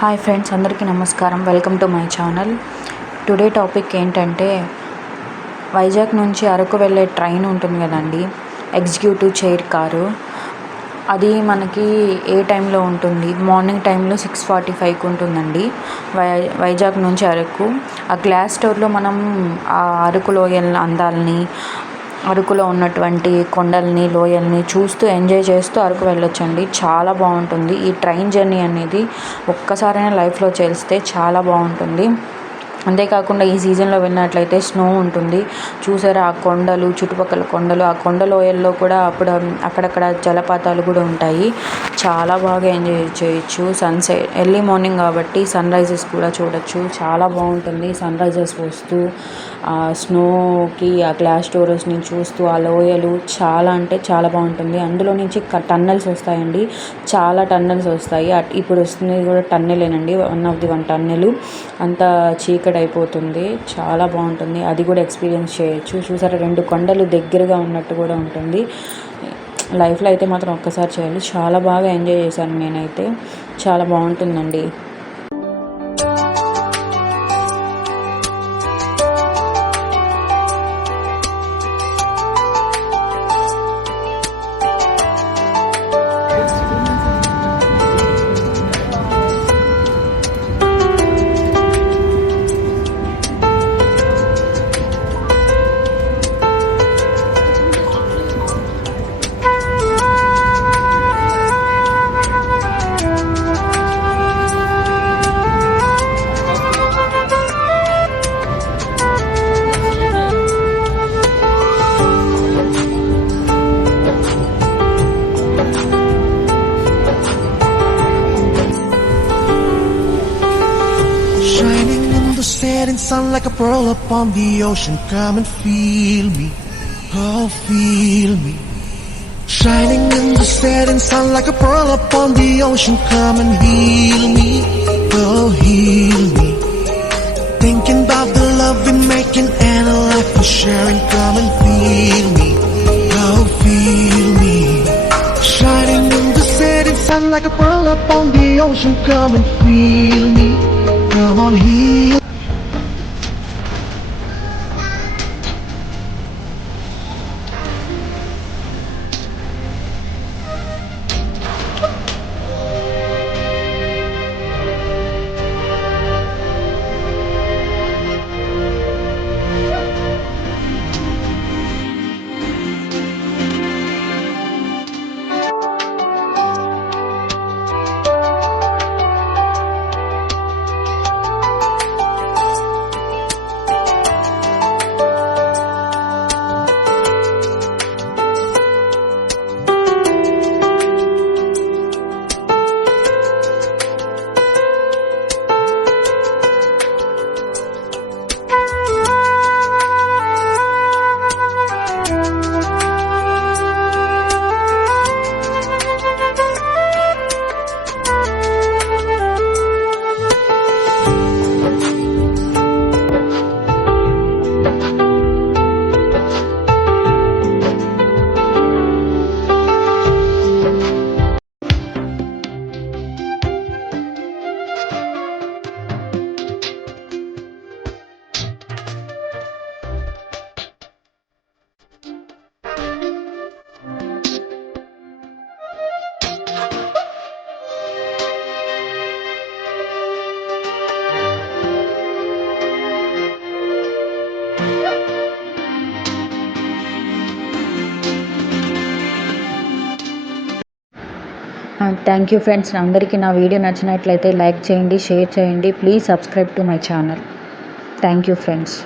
Hi friends, అందరికీ నమస్కారం. Welcome to my channel. Today topic ఏంటంటే, వైజాగ్ నుంచి అరకు వెళ్ళే ట్రైన్ ఉంటుంది కదండి, ఎగ్జిక్యూటివ్ చైర్ కారు. అది మనకి ఏ టైంలో ఉంటుంది? మార్నింగ్ టైంలో 6:45కి ఉంటుందండి. వైజాగ్ నుంచి అరకు. ఆ గ్లాస్ డోర్లో మనం ఆ అరకు లోయల అందాలని, అరకులో ఉన్నటువంటి కొండల్ని, లోయల్ని చూస్తూ ఎంజాయ్ చేస్తూ అరకు వెళ్ళొచ్చండి. చాలా బాగుంటుంది. ఈ ట్రైన్ జర్నీ అనేది ఒక్కసారైనా లైఫ్లో చేస్తే చాలా బాగుంటుంది. అంతేకాకుండా ఈ సీజన్లో వెళ్ళినట్లయితే స్నో ఉంటుంది. చూసారా ఆ కొండలు, చుట్టుపక్కల కొండలు, ఆ కొండ లోయల్లో కూడా అక్కడక్కడ జలపాతాలు కూడా ఉంటాయి. చాలా బాగా ఎంజాయ్ చేయొచ్చు. సన్సెట్ ఎర్లీ మార్నింగ్ కాబట్టి సన్ రైజెస్ కూడా చూడొచ్చు. చాలా బాగుంటుంది. సన్ రైజెస్ వస్తూ ఆ స్నోకి ఆ గ్లాస్ డోర్స్ నుంచి చూస్తూ ఆ లోయలు చాలా అంటే చాలా బాగుంటుంది. అందులో నుంచి టన్నెల్స్ వస్తాయండి. చాలా టన్నెల్స్ వస్తాయి. ఇప్పుడు వస్తుంది కూడా టన్నెలేనండి, వన్ టన్నెల్. అంత చీకటి అయిపోతుంది. చాలా బాగుంటుంది. అది కూడా ఎక్స్పీరియన్స్ చేయొచ్చు. చూసారా, 2 కొండలు దగ్గరగా ఉన్నట్టు కూడా ఉంటుంది. లైఫ్లో అయితే మాత్రం ఒక్కసారి చేయాలి. చాలా బాగా ఎంజాయ్ చేశాను నేనైతే. చాలా బాగుంటుందండి. Shining in the setting sun like a pearl upon the ocean. Come and feel me, oh feel me. Shining in the setting sun like a pearl upon the ocean. Come and heal me, oh heal me. Thinking about the love we're making and a life we're sharing. Come and feel me, oh feel me. Shining in the setting sun like a pearl upon the ocean. Come and feel me. Come on, heal. Thank you friends. అందరికీ నా video నచ్చినట్లయితే like చేయండి, share చేయండి. Please subscribe to my channel. Thank you friends.